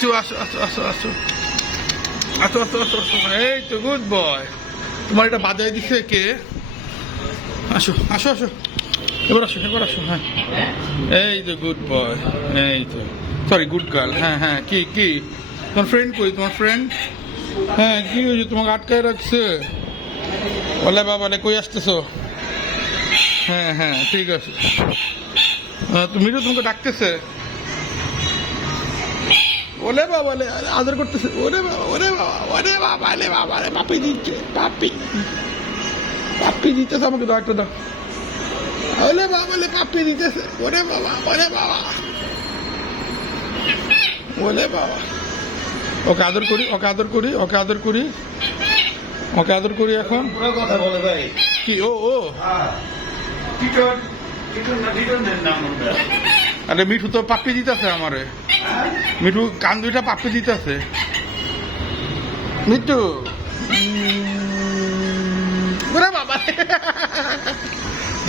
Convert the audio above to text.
আসো আসো আসো আসো আসো আসো আসো আসো এই তো গুড বয়। তোমার এটা বাজায় দিছে কে? আসো আসো আসো, এবার আসো এবার আসো। হ্যাঁ এই তো গুড বয়, এই তো সরি গুড গার্ল। হ্যাঁ হ্যাঁ কি কি তোমার ফ্রেন্ড কই? তোমার ফ্রেন্ড হ্যাঁ কি হয়েছে? তোমাকে আটকায় রাখছে? বলে বাবা কই আসতেছো? হ্যাঁ হ্যাঁ ঠিক আছে। তুমি তো তোমাকে ডাকতেছে। ওলে বাবা আদর করতেছে। ওরে বাবা ওরে বাবা ওরে বাবা রে বাবা রে পাপি দিচ্ছে, পাপি পাপি দিতেছে আমাকে। দাও একটা দাও। ওলে বাবা পাপি দিতেছে। ওরে বাবা ওরে বাবা ওলে বাবা। ওকে আদর করি ওকে আদর করি ওকে আদর করি ওকে আদর করি এখন। কথা বলে ভাই কি ও ও আরে মিঠু তো পাপ্পি দিতেছে আমারে। মিঠু কান দুইটা পাপ্পি দিতেছে। মিঠু ওরে বাবা